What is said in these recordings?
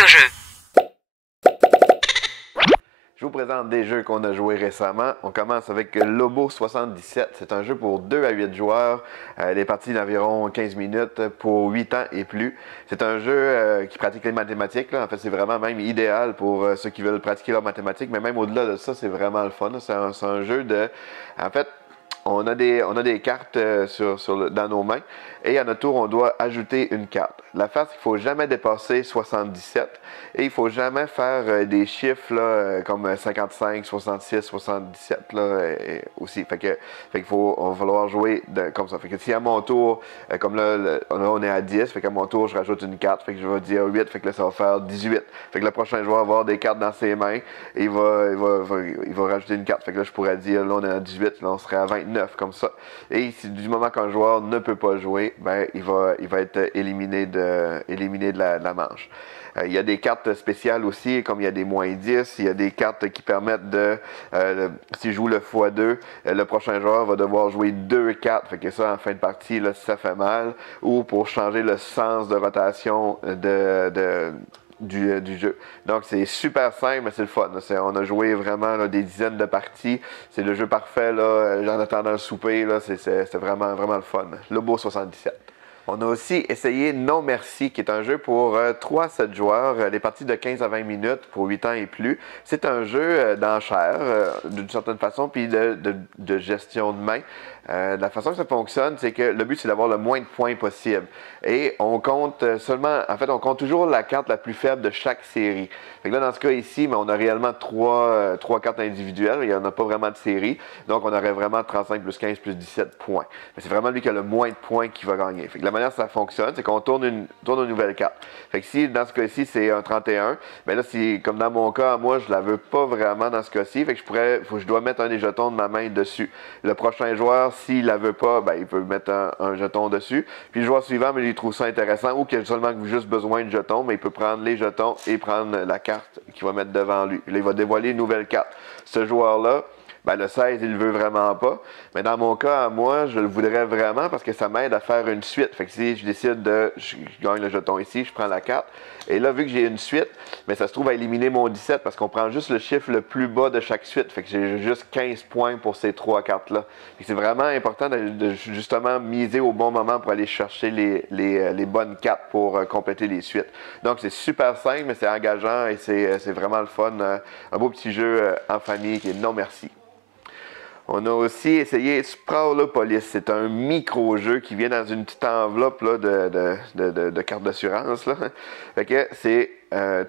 L'île au jeu. Je vous présente des jeux qu'on a joués récemment. On commence avec Lobo 77. C'est un jeu pour 2 à 8 joueurs. Les parties d'environ 15 minutes pour 8 ans et plus. C'est un jeu qui pratique les mathématiques. Là. En fait, c'est vraiment même idéal pour ceux qui veulent pratiquer leurs mathématiques. Mais même au-delà de ça, c'est vraiment le fun. C'est un jeu de... En fait, on a des cartes dans nos mains et à notre tour, on doit ajouter une carte. La face, il ne faut jamais dépasser 77 et il ne faut jamais faire des chiffres là, comme 55, 66, 77 là, aussi. Fait qu'il va falloir jouer comme ça. Fait que si à mon tour, comme là, on est à 10, fait qu'à mon tour, je rajoute une carte, fait que je vais dire 8, fait que là, ça va faire 18. Fait que le prochain joueur va avoir des cartes dans ses mains et il va rajouter une carte. Fait que là, je pourrais dire, là, on est à 18, là, on serait à 29, comme ça. Et si, du moment qu'un joueur ne peut pas jouer, ben, il va être éliminé de la manche. Il y a des cartes spéciales aussi, comme il y a des -10, il y a des cartes qui permettent de, si je joue le x2, le prochain joueur va devoir jouer 2 cartes, fait que ça, en fin de partie, là, ça fait mal, ou pour changer le sens de rotation du jeu. Donc, c'est super simple, mais c'est le fun. On a joué vraiment là, des dizaines de parties. C'est le jeu parfait, là, en attendant le souper. C'est vraiment, vraiment le fun. Lobo 77. On a aussi essayé Non Merci, qui est un jeu pour 3 à 7 joueurs, les parties de 15 à 20 minutes pour 8 ans et plus. C'est un jeu d'enchères, d'une certaine façon, puis de gestion de main. La façon que ça fonctionne, c'est que le but, c'est d'avoir le moins de points possible. Et on compte on compte toujours la carte la plus faible de chaque série. Fait que là, dans ce cas ici, mais on a réellement 3 cartes individuelles. Il n'y en a pas vraiment de série. Donc, on aurait vraiment 35 plus 15 plus 17 points. Mais c'est vraiment lui qui a le moins de points qui va gagner. Fait que la manière que ça fonctionne, c'est qu'on tourne une nouvelle carte. Fait que si, dans ce cas-ci, c'est un 31, bien là, comme dans mon cas, moi, je la veux pas vraiment dans ce cas-ci. Fait que je dois mettre un des jetons de ma main dessus. Le prochain joueur, s'il la veut pas, ben, il peut mettre un jeton dessus. Puis le joueur suivant, mais il trouve ça intéressant ou qu'il a seulement juste besoin de jetons, mais il peut prendre les jetons et prendre la carte qu'il va mettre devant lui. Là, il va dévoiler une nouvelle carte. Ce joueur-là, ben, le 16, il le veut vraiment pas. Mais dans mon cas, moi, je le voudrais vraiment parce que ça m'aide à faire une suite. Fait que si je décide je gagne le jeton ici, je prends la carte. Et là, vu que j'ai une suite, mais ça se trouve à éliminer mon 17 parce qu'on prend juste le chiffre le plus bas de chaque suite. Fait que j'ai juste 15 points pour ces 3 cartes-là. C'est vraiment important de justement miser au bon moment pour aller chercher les bonnes cartes pour compléter les suites. Donc, c'est super simple, mais c'est engageant et c'est vraiment le fun. Un beau petit jeu en famille qui est Non Merci. On a aussi essayé Sprawlopolis. C'est un micro-jeu qui vient dans une petite enveloppe là, de cartes d'assurance. Fait que c'est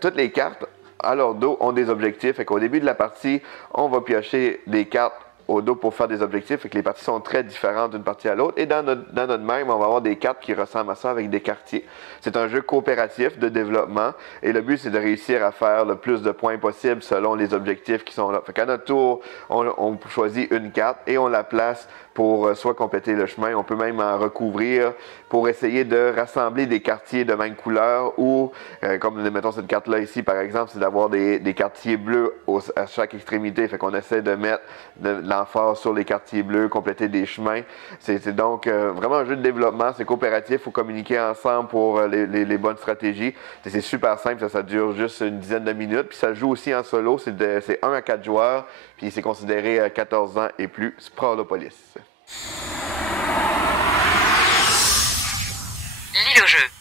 toutes les cartes à leur dos ont des objectifs. Fait qu'au début de la partie, on va piocher des cartes au dos pour faire des objectifs. Fait que les parties sont très différentes d'une partie à l'autre. Et dans notre main, on va avoir des cartes qui ressemblent à ça avec des quartiers. C'est un jeu coopératif de développement. Et le but, c'est de réussir à faire le plus de points possible selon les objectifs qui sont là. Fait qu'à notre tour, on choisit une carte et on la place pour soit compléter le chemin. On peut même en recouvrir pour essayer de rassembler des quartiers de même couleur ou, comme mettons cette carte-là ici, par exemple, c'est d'avoir des quartiers bleus à chaque extrémité. Fait qu'on essaie de mettre de l'emphase sur les quartiers bleus, compléter des chemins. C'est donc vraiment un jeu de développement. C'est coopératif. Il faut communiquer ensemble pour les bonnes stratégies. C'est super simple. Ça dure juste une dizaine de minutes. Puis ça joue aussi en solo. C'est 1 à 4 joueurs. Puis c'est considéré 14 ans et plus. Sprawlopolis. L'île au jeu.